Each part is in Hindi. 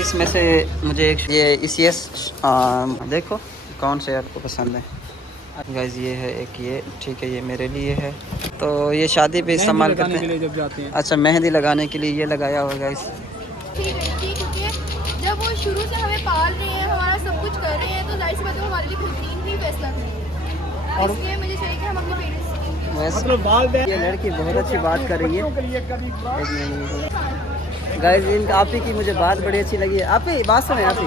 इसमें से मुझे एक ये ECS देखो कौन से आपको पसंद है गाइस। ये है एक, ये ठीक है, ये मेरे लिए है। तो ये शादी पे इस्तेमाल करते हैं जब जाते हैं। अच्छा, मेहंदी लगाने के लिए ये लगाया हुआ गाइस। क्योंकि जब वो शुरू से हमें पाल रहे हैं, हमारा सब कुछ कर रहे हैं, तो जाहिर सी बात है हमारे लिए खुद ही फैसला करेंगे। और इसलिए मुझे चाहिए कि हम अपने पेरेंट्स मतलब ये लड़की बहुत अच्छी बात कर रही है गाइस। आप ही की मुझे बात बड़ी अच्छी लगी है। आप ही बात सुने, आपकी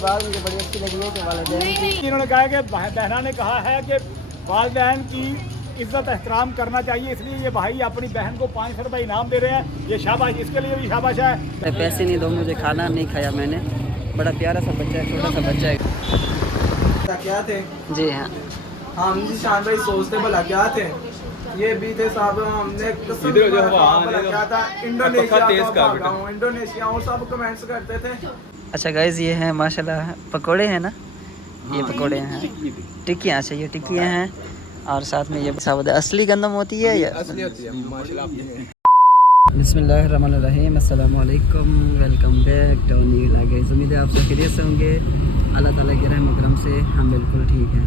बात मुझे बड़ी अच्छी लगी है कि वालिदैन की, इन्होंने कहा कि बहना ने कहा है कि वालिदैन की इज्जत एहतराम करना चाहिए, इसलिए ये भाई अपनी बहन को 500 रुपये इनाम दे रहे हैं। ये शाबाश, इसके लिए भी शाबाश है। पैसे नहीं दो मुझे, खाना नहीं खाया मैंने। बड़ा प्यारा सा बच्चा है, छोटा सा बच्चा है। क्या थे जी हाँ, हम जी शान भाई सोचते भला क्या थे। ये भी थे साहब, हमने क्या था इंडोनेशिया और सब कमेंट्स करते थे। अच्छा गाइस, ये हैं माशाल्लाह पकोड़े हैं ना, ये पकोड़े हैं, टिक्कियाँ। अच्छा, ये टिक्कियाँ हैं और साथ में ये साबुत असली गंदम होती है या असली होती है माशाल्लाह। बिस्मिल्लाहिर्रहमानिर्रहीम, अस्सलाम वालेकुम, welcome back to new vlog guys. उम्मीद है आप सब खैरियत से होंगे, अल्लाह ताला के रहम करम से हम बिल्कुल ठीक हैं।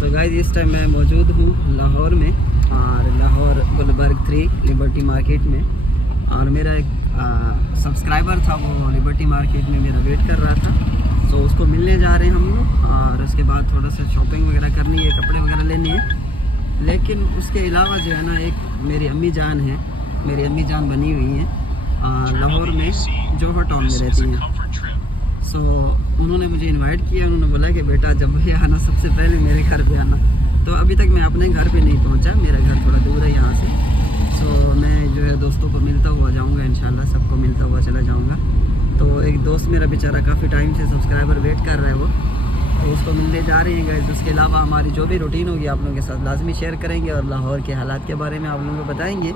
सो गाइस, इस टाइम मैं मौजूद हूँ लाहौर में, और लाहौर गुलबर्ग 3 लिबर्टी मार्केट में। और मेरा एक सब्सक्राइबर था, वो लिबर्टी मार्केट में मेरा वेट कर रहा था। सो उसको मिलने जा रहे हैं हम लोग, और उसके बाद थोड़ा सा शॉपिंग वगैरह करनी है, कपड़े वगैरह लेने हैं। लेकिन उसके अलावा जो है ना, एक मेरी अम्मी जान है, मेरी अम्मी जान बनी हुई हैं लाहौर में, जौहर टाउन में रहती हैं। सो उन्होंने मुझे इनवाइट किया, उन्होंने बोला कि बेटा जब भी आना सबसे पहले मेरे घर पे आना। तो अभी तक मैं अपने घर पे नहीं पहुंचा, मेरा घर थोड़ा दूर है यहाँ से। सो मैं जो है दोस्तों को मिलता हुआ जाऊँगा, इंशाल्लाह सबको मिलता हुआ चला जाऊँगा। तो एक दोस्त मेरा बेचारा काफ़ी टाइम से सब्सक्राइबर वेट कर रहा है वो, तो उसको मिलने जा रहे हैं गाइस। उसके अलावा हमारी जो भी रूटीन होगी आप लोगों के साथ लाजमी शेयर करेंगे, और लाहौर के हालात के बारे में आप लोगों को बताएंगे।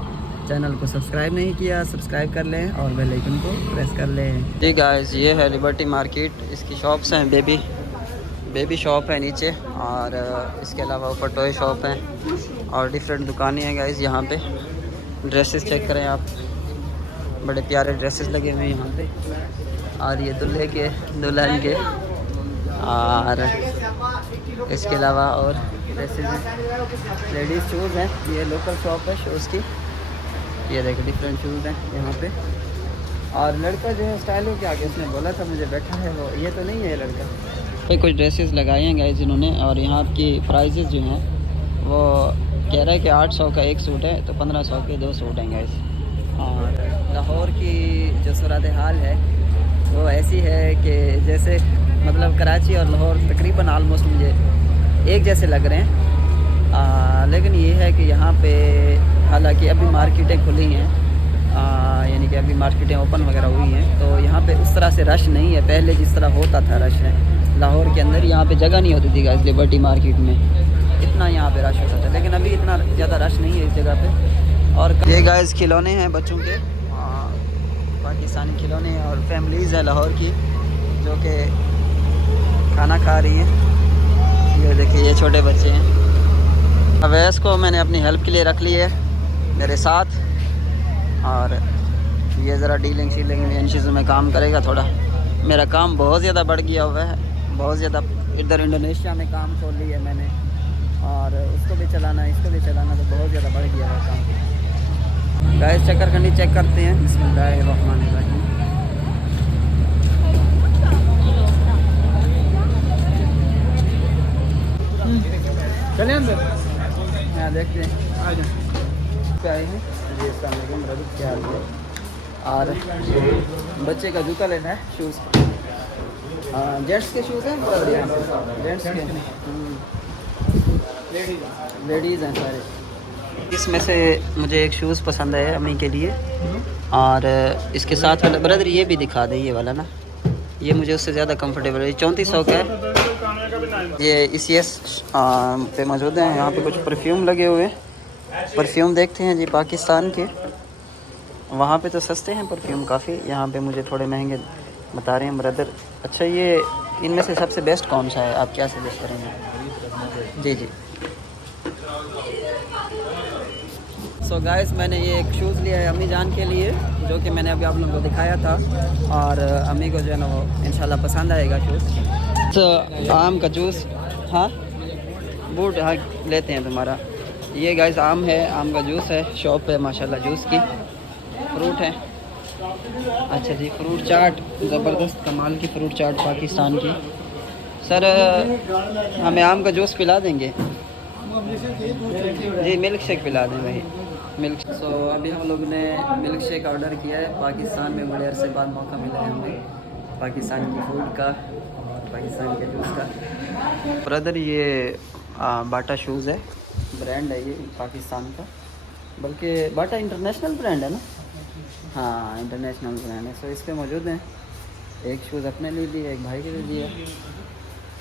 चैनल को सब्सक्राइब नहीं किया, सब्सक्राइब कर लें और बेल आइकन को प्रेस कर लें। जी गाइस, ये है लिबर्टी मार्केट, इसकी शॉप्स हैं, बेबी शॉप है नीचे, और इसके अलावा ऊपर टॉय शॉप हैं और डिफरेंट दुकानें हैं गाइस। यहाँ पे ड्रेसेस चेक करें आप, बड़े प्यारे ड्रेसेस लगे हुए हैं यहाँ पे, और ये दुल्हे के दुल्हन के, और इसके अलावा और ड्रेसेस हैं। लेडीज़ शूज़ हैं, ये लोकल शॉप है शूज़ की, ये देखो डिफरेंट शूज़ हैं यहाँ पे। और लड़का जो है स्टाइल के आगे उसने बोला था मुझे बैठा है वो, ये तो नहीं है लड़का। पे कुछ ड्रेसेस लगाए हैं गाइस इन्होंने, और यहाँ की प्राइजेस जो हैं वो कह रहा है कि 800 का एक सूट है, तो 1500 के 2 सूट हैं गाइस। और लाहौर की जो सूरत हाल है वो ऐसी है कि जैसे मतलब कराची और लाहौर तकरीबन आलमोस्ट मुझे एक जैसे लग रहे हैं। लेकिन ये है कि यहाँ पे हालांकि अभी मार्केटें खुली हैं, यानी कि अभी मार्केटें ओपन वगैरह हुई हैं, तो यहाँ पे उस तरह से रश नहीं है, पहले जिस तरह होता था रश है लाहौर के अंदर। यहाँ पे जगह नहीं होती थी गाइस लिबर्टी मार्केट में, इतना यहाँ पे रश होता था, लेकिन अभी इतना ज़्यादा रश नहीं है इस जगह पे। और ये गाइस खिलौने हैं बच्चों के, पाकिस्तानी खिलौने हैं, और फैमिलीज़ है लाहौर की जो कि खाना खा रही हैं। ये देखिए, ये छोटे बच्चे हैं। अवैस को मैंने अपनी हेल्प के लिए रख ली है मेरे साथ, और ये ज़रा डीलिंग शीलिंग में इन चीज़ों में काम करेगा। थोड़ा मेरा काम बहुत ज़्यादा बढ़ गया हुआ है, बहुत ज़्यादा। इधर इंडोनेशिया में काम खोल ली है मैंने, और उसको भी चलाना, इसको भी चलाना, तो बहुत ज़्यादा बढ़ गया है काम। गाइस चक्कर खंडी चेक करते हैं। बिस्मिल्लाहिर्रहमानिर्रहीम। चले अंदर, यहाँ देखते हैं आ जाओ क्या है। ये क्या है, और बच्चे का जूता लेना है, शूज़, जेंट्स के शूज़ हैं ब्रदर, यहाँ पे जेंट्स के, लेडीज़ हैं सारे। इसमें से मुझे एक शूज़ पसंद है अम्मी के लिए, और इसके साथ वाला ब्रदर ये भी दिखा दे, ये वाला ना, ये मुझे उससे ज़्यादा कंफर्टेबल है। 3400 का है ये। ECS पे मौजूद है। यहाँ पे कुछ परफ्यूम लगे हुए हैं, परफ्यूम देखते हैं जी पाकिस्तान के। वहाँ पे तो सस्ते हैं परफ्यूम काफ़ी, यहाँ पे मुझे थोड़े महंगे बता रहे हैं ब्रदर। अच्छा, ये इनमें से सबसे बेस्ट कौन सा है, आप क्या सजेस्ट करेंगे? जी जी, सो गाइस मैंने ये एक शूज़ लिया है अम्मी जान के लिए, जो कि मैंने अभी आप लोगों को दिखाया था, और अम्मी को जो है ना वो इंशाल्लाह पसंद आएगा शूज़। तो आम का जूस, हाँ बूट, हाँ लेते हैं तुम्हारा। ये गाइस आम है, आम का जूस है, शॉप है माशाल्लाह जूस की। फ्रूट है, अच्छा जी, फ्रूट चाट, ज़बरदस्त कमाल की फ्रूट चाट पाकिस्तान की। सर हमें आम का जूस पिला देंगे जी, मिल्क शेक पिला दें भाई, मिल्क। सो अभी हम लोग ने मिल्क शेक ऑर्डर किया है। पाकिस्तान में बड़े अरसे बाद मौका मिला है हमें पाकिस्तान की फूड का और पाकिस्तान के जूस का। ब्रदर ये बाटा शूज़ है, ब्रांड है ये पाकिस्तान का, बल्कि बाटा इंटरनेशनल ब्रांड है ना, हाँ इंटरनेशनल ब्रांड है। सो इस पर मौजूद हैं, एक शूज़ अपने लिए लिया, एक भाई के लिए लिया,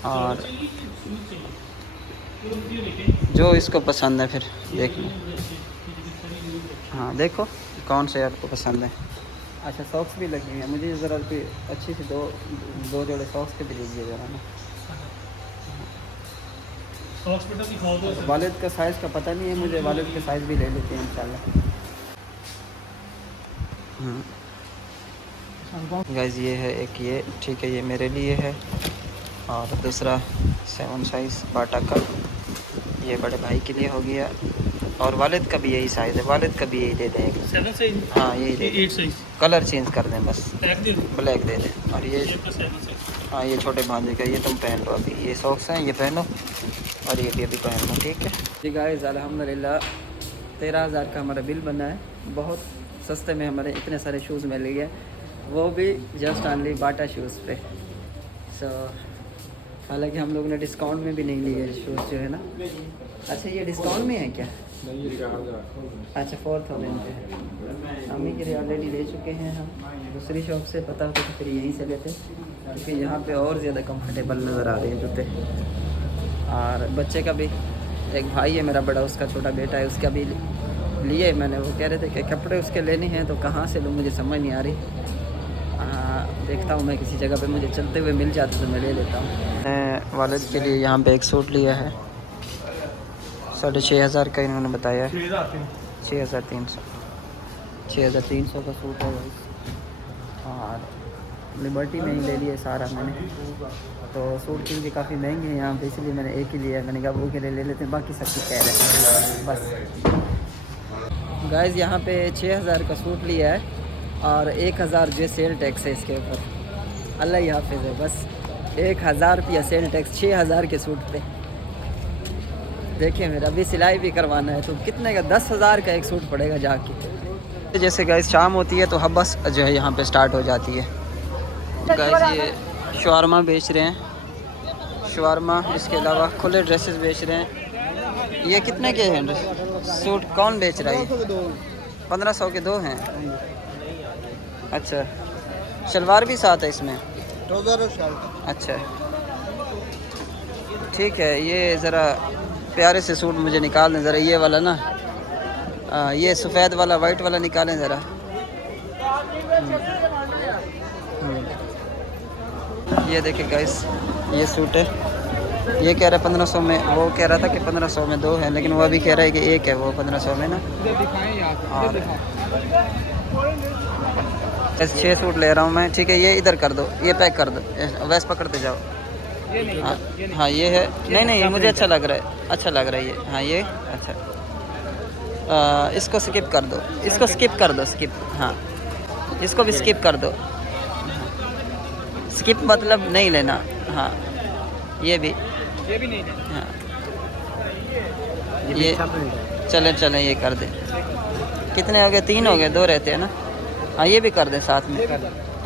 और जो इसको पसंद है फिर देख लो। हाँ देखो कौन से आपको पसंद है। अच्छा सॉक्स भी लगी हुई है, मुझे ज़रा कोई अच्छी सी दो जोड़े सॉक्स के भी लीजिए ज़रा ना। वालिद का साइज़ का पता नहीं है मुझे, वालिद के साइज़ भी ले लेते हैं इंशाल्लाह। गाइस ये है एक, ये ठीक है, ये मेरे लिए है, और दूसरा 7 साइज़ बाटा का, ये बड़े भाई के लिए हो गया, और वालिद का भी यही साइज़ है, वालिद का भी यही दे दें 7 साइज़, हाँ यही दे दें, कलर चेंज कर दें बस, ब्लैक दे दें। और ये हाँ ये छोटे भांजे का, ये तुम पहन लो अभी, ये सॉक्स हैं ये पहनो, और ये भी अभी पहन लो, ठीक है जी। गाइस अल्हम्दुलिल्लाह 13,000 का हमारा बिल बना है, बहुत सस्ते में हमारे इतने सारे शूज़ मिल गए, वो भी जस्ट ऑनली बाटा शूज़ पे। सो हालांकि हम लोगों ने डिस्काउंट में भी नहीं लिए शूज़ जो है ना। अच्छा ये डिस्काउंट में है क्या? अच्छा 4,000 के अम्मी के लिए ऑलरेडी ले चुके हैं हम, दूसरी शॉप से पता होता तो फिर यहीं से लेते, क्योंकि यहाँ पे और ज़्यादा कंफर्टेबल नज़र आ रहे हैं जूते। और बच्चे का भी, एक भाई है मेरा बड़ा, उसका छोटा बेटा है, उसका भी लिए मैंने। वो कह रहे थे कि कपड़े उसके लेने हैं, तो कहाँ से लूँ मुझे समझ नहीं आ रही। देखता हूँ मैं किसी जगह पे मुझे चलते हुए मिल जाते तो मैं ले लेता हूँ। मैं वालिद के लिए यहाँ पे एक सूट लिया है, 6,500 का इन्होंने बताया, 6,300 का सूट है। और लिबर्टी में ही ले लिया सारा मैंने, तो सूट क्योंकि काफ़ी महंगे हैं यहाँ पे, इसलिए मैंने एक ही लिया। मैंने कहा वो के लिए ले लेते हैं, बाकी सब कुछ कह रहे हैं बस। गाइस यहाँ पे 6,000 का सूट लिया है, और 1,000 जो सेल टैक्स है इसके ऊपर, अल्लाह ही हाफिज़ है। बस 1,000 रुपया सेल टैक्स 6,000 के सूट पे। देखिए मेरा अभी सिलाई भी करवाना है, तो कितने का, 10,000 का एक सूट पड़ेगा जाके। जैसे गाइस शाम होती है तो हब्बस जो है यहाँ पे स्टार्ट हो जाती है। गाइस ये शवारमा बेच रहे हैं, शवारमा, इसके अलावा खुले ड्रेसेस बेच रहे हैं। ये कितने के हैं सूट, कौन बेच रहा है? 1500 के 2 हैं। अच्छा शलवार भी साथ है इसमें? अच्छा ठीक है, ये ज़रा प्यारे से सूट मुझे निकाल दें ज़रा, ये वाला ना, ये सफ़ेद वाला, वाइट वाला निकालें ज़रा। ये देखिए गाइस ये सूट है, ये कह रहा है 1500 में, वो कह रहा था कि 1500 में 2 है, लेकिन वो अभी कह रहा है कि एक है वो 1500 में ना। और 6 सूट ले रहा हूँ मैं, ठीक है। ये इधर कर दो, ये पैक कर दो, वैसे पकड़ते जाओ। हाँ ये है, नहीं ये मुझे अच्छा लग रहा है, अच्छा लग रहा है ये, हाँ ये अच्छा। इसको स्किप कर दो, इसको स्किप कर दो, स्किप, हाँ इसको भी स्किप कर दो। स्किप मतलब नहीं लेना, हाँ ये भी नहीं लेना, हाँ ये चलें ये कर दे। कितने हो गए? 3 हो गए, 2 रहते हैं ना। हाँ ये भी कर दें साथ में,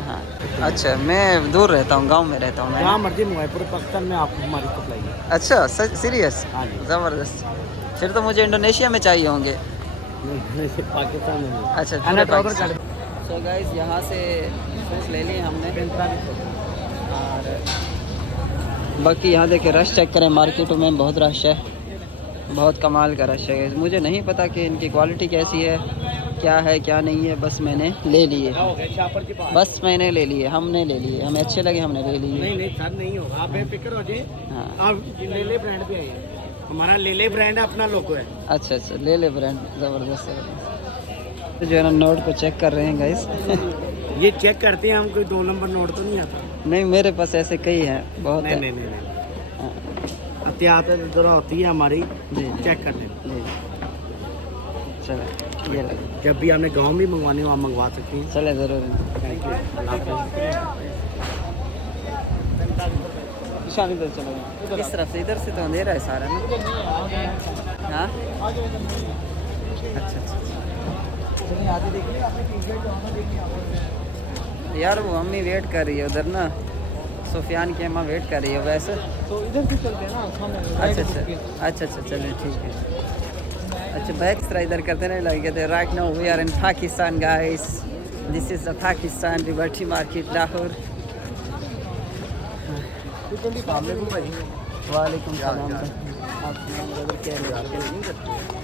हाँ। अच्छा मैं दूर रहता हूँ, गांव में रहता हूँ मैं। जहाँ मर्जी मंगवाए पूरे पाकिस्तान में आपको हमारी सप्लाई है। अच्छा सीरियस? हाँ जी। ज़बरदस्त। फिर तो मुझे इंडोनेशिया में चाहिए होंगे। पाकिस्तान में। अच्छा सो गाइस यहाँ से सूट ले लिए हमने, और बाकी यहाँ देखे रश चेक करें, मार्केटों में बहुत रश है, बहुत कमाल का रश है। मुझे नहीं पता कि इनकी क्वालिटी कैसी है, क्या है क्या नहीं है, बस मैंने ले लिए, बस मैंने ले लिए, हमने ले लिए, हमें अच्छे लगे हमने ले लिए। नहीं सर नहीं होगा, आप बेफिक्र हो जाए। हाँ आप ले ब्रांड पे आइए, हमारा लेले ब्रांड है, अपना लोगो है। अच्छा अच्छा, ले ले ब्रांड, ज़बरदस्त ज़बरदस्त। तो जो है ना नोट को चेक कर रहे हैं गाइस। ये चेक करते हैं हम, कोई 2 नंबर नोट तो नहीं आता। नहीं मेरे पास ऐसे कई हैं, बहुत है। नहीं एहतियात जरा होती है हमारी, जी चेक कर लें। जी चले, ये लगे, जब भी हमने गाँव में मंगवाने हो आप मंगवा सकती हैं। चले ज़रूर। थैंक यू, अल्लाह हाफ़िज़। निशान इधर चला गया, इस तरफ से, इधर से तो अंधेरा है सारा ना। हाँ अच्छा अच्छा, चलिए आगे देखिए। यार वो मम्मी वेट कर रही है उधर ना, सुफियान की अम्मा वेट कर रही है वैसे। तो इधर से चलते हैं ना सामने। अच्छा चलिए ठीक है। अच्छा बैक तरह इधर करते नहीं लगे थे। Right now we are in Pakistan guys, this is the Pakistan liberty market Lahore. वालेकुम सलाम। आप क्या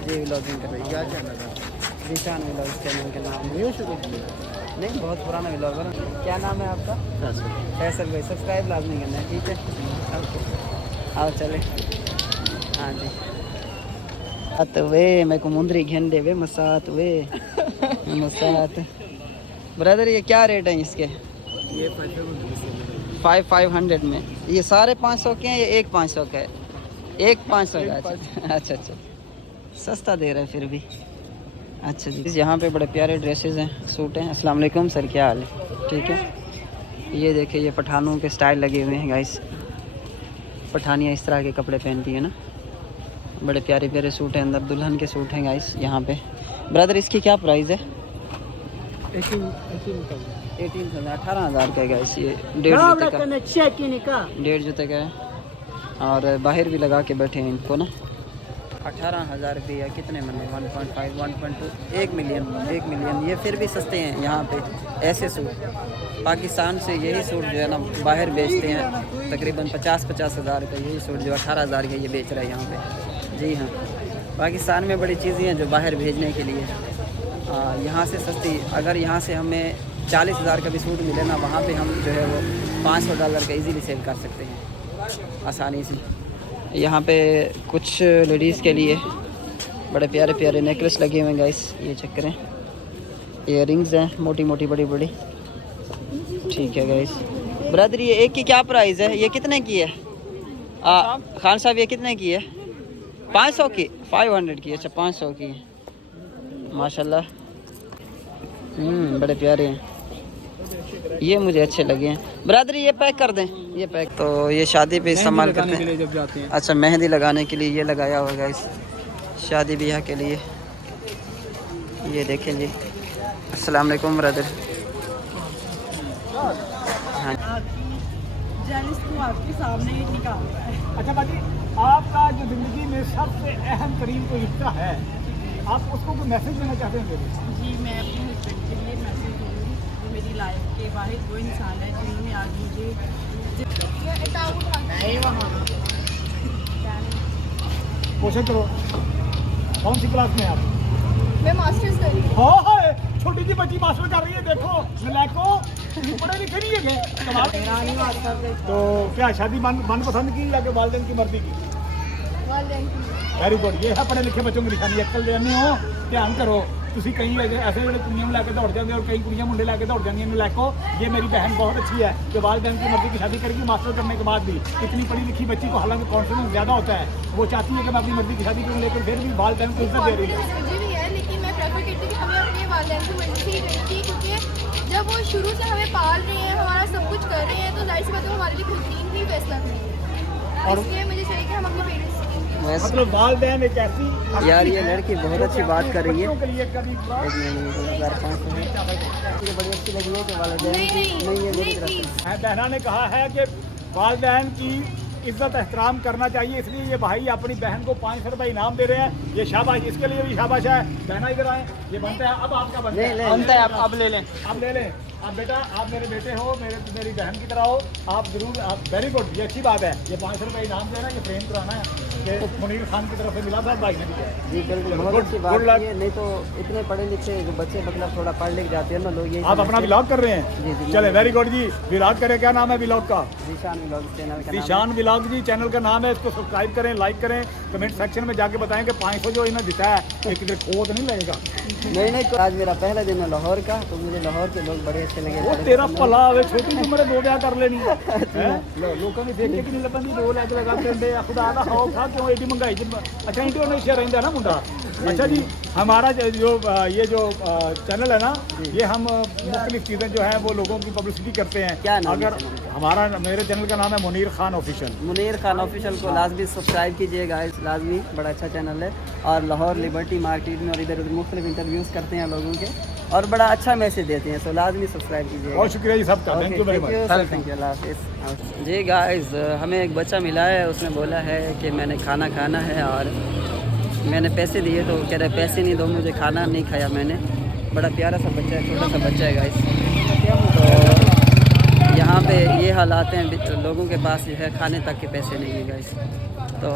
जी व्लॉगिंग कर रहे हैं? क्या चैनल है? निशान व्लॉग चैनल के नाम। न्यू शुरू किया? नहीं बहुत पुराना व्लॉगर है। क्या नाम है आपका? फैसल भाई। सब्सक्राइब लाजमी करना है, ठीक है? ओके आओ चले। हाँ जी अत वे मेरे को मुंदरी घेंडे वे मसात वे मसात। ब्रदर ये क्या रेट है इसके? ये 500 में। ये सारे 500 के हैं, ये एक 500 का है? एक 500 का। अच्छा अच्छा, सस्ता दे रहा है फिर भी। अच्छा जी, यहाँ पे बड़े प्यारे ड्रेसेस हैं, सूट हैं। अस्सलाम वालेकुम सर, क्या हाल है? ठीक है। ये देखिए ये पठानों के स्टाइल लगे हुए हैं गाइस। पठानियाँ इस तरह के कपड़े पहनती है ना, बड़े प्यारे प्यारे सूट हैं, अंदर दुल्हन के सूट हैं गाइस यहाँ पे। ब्रदर इसकी क्या प्राइस है? 18,000 का है गाइस। ये 1.5 जूते का है, और बाहर भी लगा के बैठे हैं इनको ना। 18,000 रुपये कितने मने? 1.5 1.2 1 मिलियन। ये फिर भी सस्ते हैं यहाँ पे ऐसे सूट। पाकिस्तान से यही सूट जो है ना बाहर बेचते हैं तकरीबन 50 हज़ार का। यही सूट जो 18,000 का ये बेच रहा है यहाँ पे। जी हाँ, पाकिस्तान में बड़ी चीज़ें हैं जो बाहर भेजने के लिए यहाँ से सस्ती। अगर यहाँ से हमें 40,000 का भी सूट मिले ना, वहाँ पे हम जो है वो $500 का इजीली सेल कर सकते हैं आसानी से। यहाँ पे कुछ लेडीज़ के लिए बड़े प्यारे प्यारे नेकलेस लगे हुए हैं गाइस। ये चेक करें, इयर रिंग्स हैं मोटी मोटी बड़ी बड़ी। ठीक है गाइस। ब्रदर ये एक की क्या प्राइस है? ये कितने की है? खान साहब ये कितने की है? 500 की? 500 की? अच्छा 500 की माशाल्लाह। बड़े प्यारे हैं, ये मुझे अच्छे लगे हैं। ब्रदर ये पैक कर दें, ये पैक। तो ये शादी पे इस्तेमाल करते हैं जब जाते हैं। अच्छा मेहंदी लगाने के लिए ये लगाया हुआ है इस शादी ब्याह के लिए। ये देखें जी। अस्सलाम वालेकुम ब्रदर। हाँ आपके सामने निकाल रहा है। अच्छा बाजी, आपका जो ज़िंदगी में सबसे अहम तरीन कोई हिस्सा है, आप उसको कोई मैसेज देना चाहते हैं? जी मैं अपने हस्बैंड के लिए मैसेज दूँगी, जो मेरी लाइफ के वाहिद वो इंसान है जिन्होंने आज मुझे कोशिश करो। कौन सी क्लास में आप? मैं मास्टर्स कर रही हूँ। हाँ छोटी सी बच्ची मास्टर कर रही है, देखो नलायको, पढ़े लिखे नहीं है तो क्या शादी मन पसंद की या कि वालिदैन की मर्जी की? वेरी गुड, ये है पढ़े लिखे बच्चों की निशानी। अक्ल देने हो, ध्यान करो। ਤੁਸੀਂ कई ऐसे वे कुड़ियों में लैके दौड़ जाते और कई कुड़ियाँ मुंडे लैके दौड़ जाती हैं। लैको ये मेरी बहन बहुत अच्छी है जो वालिदैन की मर्जी की शादी करेगी मास्टर करने के बाद भी। इतनी पढ़ी लिखी बच्ची को हालांकि कॉन्फिडेंस ज़्यादा होता है, वो चाहती है कि मैं अपनी मर्जी की शादी करूँ, लेकिन फिर भी वालिदैन को इज्जत दे रही है। मुझे भी है, लेकिन मैं प्रेफर करती हूँ कि हमें अपने वालिदैन की मर्जी से ही करनी चाहिए, क्योंकि जब वो शुरू से हमें पाल रहे हैं, हमारा सब कुछ कर रहे हैं, तो जाहिर सी बात है हमारे लिए खुद ही फैसला करेंगे। और इसलिए मुझे चाहिए कि हम अपने पेरेंट्स मतलब वालिदैन एक ऐसी। यार ये लड़की बहुत अच्छी बात कर रही है। बच्चों के लिए कभी 2005 में ये बड़ी अच्छी लगी है कि वालिदैन की नहीं है मेरी तरफ से। बहना ने कहा है कि वालिदैन की इज्जत एहतराम करना चाहिए, इसलिए ये भाई अपनी बहन को 500 रुपये इनाम दे रहे हैं। ये शाबाश, इसके लिए भी शाबाश है। बहना इधर आए, ये बनता है अब आपका बनता है। अब ले लें। अब ले लें। अब बेटा आप मेरे बेटे हो, मेरी बहन की तरह हो, आप जरूर। आप वेरी गुड, ये अच्छी बात है। ये 500 रुपये इनाम देना, ये फ्रेम कराना है, कि मुनीर खान की तरफ से मिला था, भाई ने भी दिया है। जी बिल्कुल, बहुत Good- अच्छी good बात luck. है। नहीं तो इतने पढ़े लिखे जो बच्चे मतलब थोड़ा पढ़ लिख जाते हैं ना लोग, ये आप अपना व्लॉग कर रहे जी, हैं? जी। चले, वेरी गुड जी। व्लॉग करें, क्या नाम है व्लॉग का? जीशान व्लॉग चैनल का नाम जीशान व्लॉग जी चैनल का नाम है। इसको सब्सक्राइब करें, लाइक करें, कमेंट सेक्शन में जाके बताएं कि 500 जो इन्हें दिता है ये किधर खो तो नहीं लगेगा। है। नहीं तो आज मेरा पहला दिन है लाहौर का, तो मुझे लाहौर के लोग बड़े अच्छे लगे। वो तेरा भला होवे, छोटी उम्र दो ब्याह कर लेनी है। लोगों ने देख के कि नहीं लबंदी दो लैग लगा के खुदा दा खाओ खा क्यों एडी महंगाई अच्छा इंडोनेशिया रहता ना मुंडा। अच्छा जी, हमारा जो ये जो चैनल है ना, ये हम मुख्तलिफ चीज़ें जो है वो लोगों की पब्लिसिटी करते हैं। क्या नाम है अगर हमारा मेरे चैनल का नाम है मुनीर खान ऑफिशियल। मुनीर खान ऑफिशियल को लाजमी सब्सक्राइब कीजिएगा, लाजमी, बड़ा अच्छा चैनल है। और लाहौर लिबर्टी मार्केट में और इधर उधर मुख्तलिफ इंटरव्यूज़ करते हैं लोगों के, और बड़ा अच्छा मैसेज देते हैं। सो लाजमी सब्सक्राइब कीजिएगा। बहुत शुक्रिया जी सबका, thank you very much. Thank you, अल्लाह हाफिज़। जी गाइस, हमें एक बच्चा मिला है, उसने बोला है कि मैंने खाना खाना है, और मैंने पैसे दिए तो कह रहे पैसे नहीं दो मुझे, खाना नहीं खाया मैंने। बड़ा प्यारा सा बच्चा है, छोटा सा बच्चा है गाइस। तो यहाँ पे ये हालात हैं, लोगों के पास जो है खाने तक के पैसे नहीं है गाइस। तो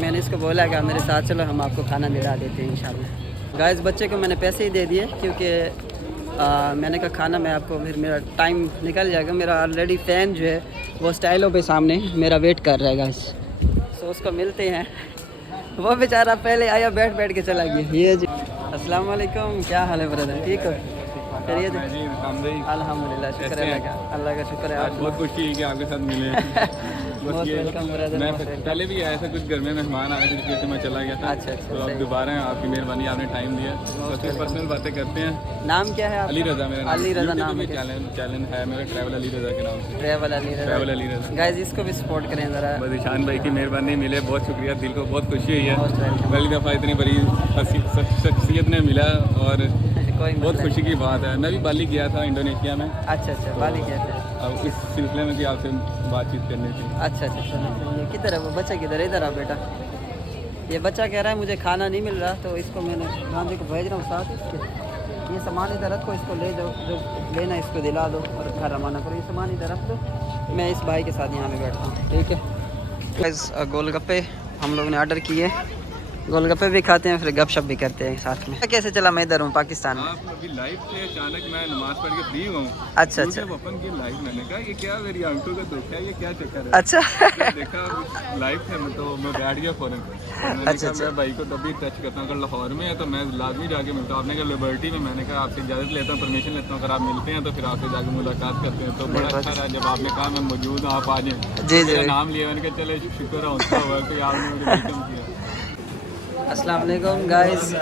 मैंने इसको बोला कि आप मेरे साथ चलो, हम आपको खाना दिला देते हैं इंशाल्लाह। गाइस बच्चे को मैंने पैसे ही दे दिए, क्योंकि मैंने कहा खाना मैं आपको, फिर मेरा टाइम निकल जाएगा। मेरा ऑलरेडी फ़ैन जो है वो स्टाइलों पे सामने मेरा वेट कर रहा है गाइस। सो उसको मिलते हैं। वो बेचारा पहले आया, बैठ बैठ के चला गया। ये जी, अस्सलाम वालेकुम, क्या हाल है ब्रदर? ठीक हो? खैरियत है? अल्हम्दुलिल्लाह, शुक्र है अल्लाह का शुक्र है। आप बहुत खुशी है कि आपके साथ मिले। बहुत वेलकम ब्रदर। मैं पहले भी आया था, कुछ घर में मेहमान आ रहे थे, जिसकी वजह से मैं चला गया था। अच्छा, अच्छा, तो अब सही। दोबारा आपकी मेहरबानी, आपने टाइम दिया। और फिर पर्सनल बातें करते हैं। नाम क्या है आपका? अली रज़ा मेरा नाम। अली रज़ा YouTube नाम पे है। चैनल है मेरा, ट्रैवल अली रज़ा के नाम से। ट्रैवल अली ट्रैवल रज़ा। अली रज़ा। गाइस इसको भी सपोर्ट करें ज़रा। बस ईशान भाई की मेहरबानी मिले, बहुत शुक्रिया, दिल को बहुत खुशी हुई है। Most welcome। पहली दफ़ा इतनी बड़ी शख्सियत ने मिला, और कोई बहुत मसला खुशी की बात है। मैं भी बाली गया था इंडोनेशिया में। नहीं। अच्छा अच्छा, बाली कहते हैं। अब इस सिलसिले में भी आपसे बातचीत करनी थी। अच्छा अच्छा, चलो। ये किधर है वो बच्चा? किधर है? इधर आ बेटा। ये बच्चा कह रहा है मुझे खाना नहीं मिल रहा, तो इसको मैंने गांधी को भेज रहा हूँ साथ इसके। ये सामान इधर रखो, इसको ले जाओ, जो लेना इसको दिला दो और घर रवाना करो। ये सामान इधर रख दो, मैं इस भाई के साथ यहाँ पे बैठता हूँ, ठीक है। गोलगप्पे हम लोग ने ऑर्डर किए, गोलगप्पे भी खाते हैं, फिर गपशप भी करते हैं साथ में। कैसे चला? मैं इधर हूँ पाकिस्तान में। आप अभी लाइव थे, अचानक मैं नमाज पढ़ के फ्री हुआ हूँ। अच्छा अच्छा अपन की लाइव, मैंने कहा ये क्या मेरी आंखों का धोखा है, ये क्या चक्कर है। अच्छा तो देखा लाइव थे मैं, तो मैं बैठ गया फौरन। मैंने अच्छा, कहा मैं भाई को तभी टच करता हूँ, अगर लाहौर में है तो मैं लाजमी जाके मिलता हूँ। आपने कहा लिबर्टी में, मैंने कहा आपसे इजाज़त लेता हूँ, परमिशन लेता हूँ, अगर आप मिलते हैं तो फिर आपसे जाकर मुलाकात करते हैं। तो बड़ा अच्छा रहा जब आपने कहा मैं मौजूद हूँ, आप आ जाएँ। जी जी। मेरा नाम लिया, मैंने कहा चले शुक्र है उसका हुआ कि आपने मुझे वेलकम किया। अस्सलाम वालेकुम गाइस,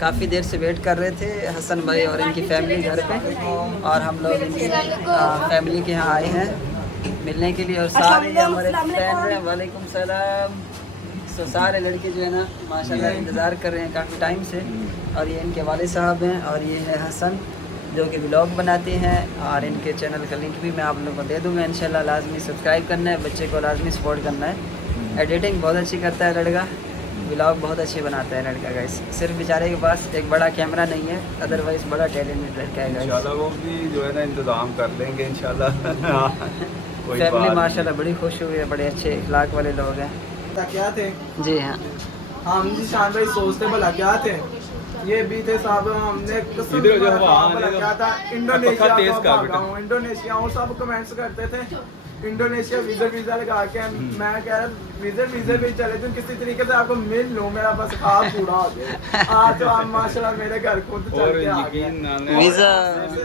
काफ़ी देर से वेट कर रहे थे हसन भाई और इनकी फैमिली घर पे, और हम लोग इनकी फैमिली के यहाँ आए हैं मिलने के लिए, और सारे हमारे फैन हैं। वालेकुम सलाम। सो सारे लड़के जो है ना माशाल्लाह इंतज़ार कर रहे हैं काफ़ी टाइम से, और ये इनके वाले साहब हैं, और ये है हसन जो कि व्लॉग बनाते हैं, और इनके चैनल का लिंक भी मैं आप लोगों को दे दूँगा इंशाल्लाह। लाजमी सब्सक्राइब करना है, बच्चे को लाजमी सपोर्ट करना है। एडिटिंग बहुत अच्छी करता है लड़का, व्लॉग बहुत अच्छे बनाता है लड़का गाइस। सिर्फ बेचारे के पास एक बड़ा कैमरा नहीं है, अदरवाइज़ बड़ा टैलेंटेड लड़का है गाइस। इंशाल्लाह वो भी जो है ना इंतज़ाम कर लेंगे इंशाल्लाह। कोई फैमिली बात माशाल्लाह बड़ी खुश हुई है, बड़े अच्छे इखलाक वाले लोग हैं। क्या थे जी हाँ। हम जी शान भाई सोचते भला क्या थे, ये भी थे साहब। हमने कसम इधर जो खा हवा भला आने क्या था, पक्का इंडोनेशिया तेज को कर भागा बेटा। हूँ, इंडोनेशिया और सब कमेंट्स करते थे इंडोनेशिया वीज़ा लगा के। मैं कह रहा वीज़ा भी चले तो किसी तरीके से आपको मिल लूँ, मेरा बस ख्वाब पूरा हो गया। आज तो आप माशाल्लाह मेरे घर खुद चल और के आ गए। यकीन माने वीज़ा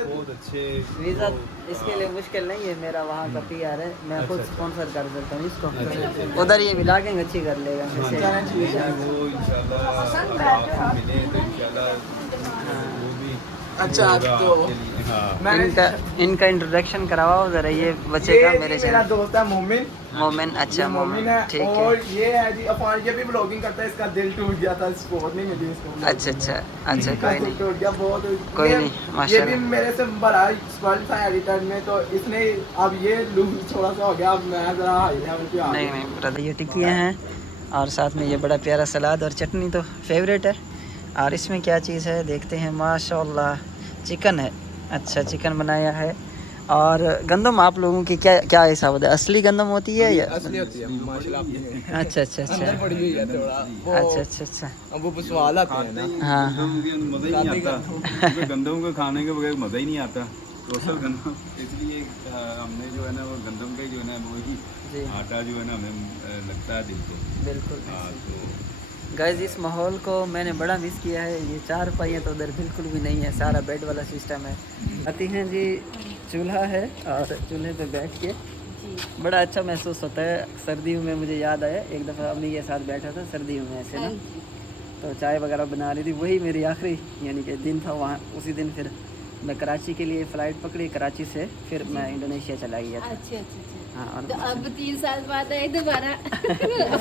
बहुत अच्छे वीज़ा इसके लिए मुश्किल नहीं है, मेरा वहाँ का PR है, मैं खुद स्पॉन्सर कर देता हूँ इसको। उधर ये व्लॉगिंग अच्छी कर लेगा वो इंशाल्लाह आपको मिले तो इंशाल्लाह वो भी अच्छा होगा तो आपके लिए। हाँ मैंने इनका इंट्रोडक्शन करवाओ ज़रा, ये बच्चे का ये मेरे मेरा से दोस्त है मोमिन। मोमिन। अच्छा ये मोमिन, है, ठीक और है। ये है जी अफान, ये भी ब्लॉगिंग करता है, इसका दिल टूट गया था, स्पोर्ट नहीं मिली इसको। अच्छा अच्छा अच्छा, इसका कोई दिल नहीं टूट गया बहुत। कोई ये- नहीं, ये माशाल्लाह। भी मेरे से बड़ा एक्सपर्ट था एडिटर में, तो इसने अब ये लूज थोड़ा सा हो गया, अब मैं जरा हाई लेवल पे आ नहीं गया। नहीं ब्रदर, ये टिक्कियाँ हैं, और साथ में ये बड़ा प्यारा सलाद और चटनी तो फेवरेट है। और इसमें क्या चीज़ है देखते हैं। माशाल्लाह चिकन है, अच्छा चिकन बनाया है, और गंदम आप लोगों की क्या क्या हिसाब होता है? असली गंदम होती है या असली होती है माशाल्लाह अपनी अच्छा अच्छा अच्छा पड़ी हुई है थोड़ा अच्छा अच्छा अच्छा अब वो सवाल आते हैं ना हाँ हाँ मज़ा ही नहीं आता क्योंकि गंदम को खाने के बगैर मज़ा ही नहीं आता रोसल गंदम, इसलिए हमने जो है ना वो गंदम का ही जो है ना वो जी। ही आटा जो है ना हमें लगता है दिल को। बिल्कुल हाँ तो गाइस इस माहौल को मैंने बड़ा मिस किया है। ये 4 पाइयाँ तो उधर बिल्कुल भी नहीं है, सारा बेड वाला सिस्टम है। आती हैं जी, चूल्हा है और चूल्हे पे बैठ के बड़ा अच्छा महसूस होता है। सर्दियों में मुझे याद आया, एक दफ़ा अम्मी के साथ बैठा था सर्दियों में ऐसे ना, तो चाय वगैरह बना रही थी। वही मेरी आखिरी यानी कि दिन था वहाँ। उसी दिन फिर मैं कराची के लिए फ़्लाइट पकड़ी, कराची से फिर मैं इंडोनेशिया चला गया था। अच्छा अच्छा अच्छा। हाँ तो और अब 3 साल बाद आए दोबारा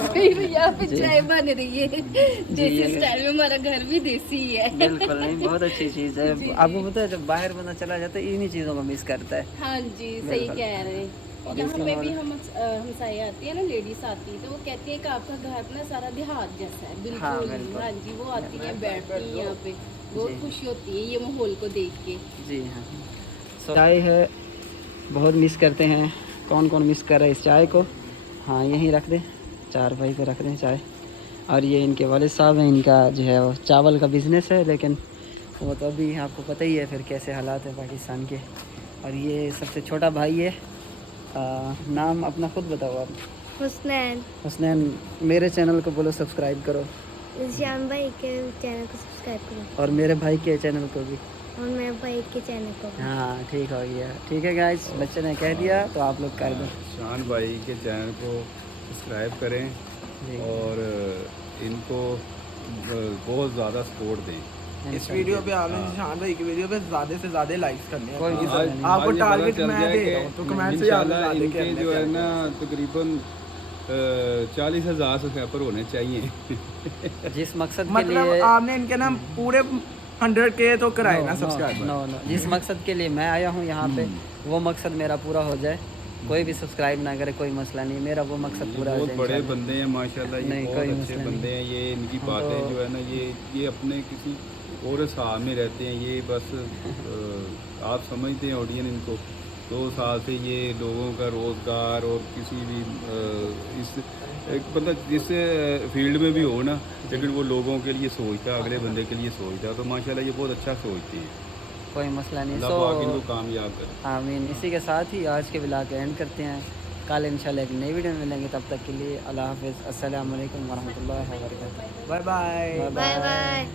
फिर यहाँ पे जी। चाय बन रही है देसी ये- स्टाइल में। हमारा घर भी देसी ही है। बिल्कुल नहीं, बहुत अच्छी चीज़ है। जी, आपको पता है जब बाहर बंदा चला जाता है इन्हीं चीज़ों को मिस करता है। हाँ जी सही बिल्कुल। कह रहे हैं। और यहाँ इसके पे भी बाद- हम हमसाए आती है ना, लेडीज आती है तो वो कहती है कि आपका घर ना सारा देहात जैसा है। हाँ, बिल्कुल बिल्कुल। हाँ जी, वो आती है बैठती है यहाँ पे, बहुत जी। खुशी होती है ये माहौल को देख के। जी हाँ, चाय है, बहुत मिस करते हैं। कौन कौन मिस कर रहा है इस चाय को? हाँ यहीं रख दें, 4 भाई पे रख दें चाय। और ये इनके वालिद साहब हैं, इनका जो है वो चावल का बिज़नेस है, लेकिन वो तो अभी आपको पता ही है फिर कैसे हालात है पाकिस्तान के। और ये सबसे छोटा भाई है। नाम अपना खुद बताओ आप। हुस्नैन हुस्नैन, मेरे चैनल को बोलो सब्सक्राइब करो, श्याम भाई के चैनल को सब्सक्राइब करो और मेरे भाई के चैनल को भी। और मेरे भाई के चैनल को भी। हाँ ठीक हो गया, ठीक है गाइस, बच्चे ने कह दिया तो आप लोग कर दो। शान भाई के चैनल को सब्सक्राइब करें जी। और इनको बहुत ज़्यादा सपोर्ट दें। इस वीडियो पे आपने निशान भाई की वीडियो पे ज़्यादा से ज़्यादा लाइक्स करने हैं। कोई क्योंकि मसला सर, नहीं। आपको आज ये पता टारगेट चल मैं गया दे कि रहा हूँ तो कमेंट से आप इंशाल्लाह ज़्यादा इनके जो है करने ना तकरीबन 40,000 सब्सक्राइबर होने चाहिए। जिस मकसद के मतलब लिए आपने इनके ना पूरे 100K तो कराए ना नो, सब्सक्राइबर। नो, जिस मकसद के लिए मैं आया हूँ यहाँ पे वो मकसद मेरा पूरा हो जाए। कोई भी सब्सक्राइब ना करे कोई मसला नहीं, मेरा वो मकसद पूरा हो बहुत जाए बड़े इंशाल्लाह। बंदे हैं माशाल्लाह, ये नहीं, बहुत कोई अच्छे मसला बंदे हैं। ये इनकी हम बातें तो- जो है ना ये अपने किसी और हिसाब में रहते हैं। ये बस आप समझते हैं ऑडियंस इनको 2 साल से ये लोगों का रोज़गार और किसी भी इस एक बंदा जिस फील्ड में भी हो ना, लेकिन वो लोगों के लिए सोचता, अगले बंदे के लिए सोचता, तो माशाल्लाह ये बहुत अच्छा सोचती है। कोई मसला नहीं। अल्लाह पाक इनको कामयाब करे। आमीन। इसी के साथ ही आज के व्लॉग को एंड करते हैं। कल इंशाल्लाह एक नई वीडियो में मिलेंगे, तब तक के लिए अल्लाह हाफिज़। अस्सलाम वालेकुम वरहमतुल्लाहि वबरकातुहू। Bye bye. Bye bye.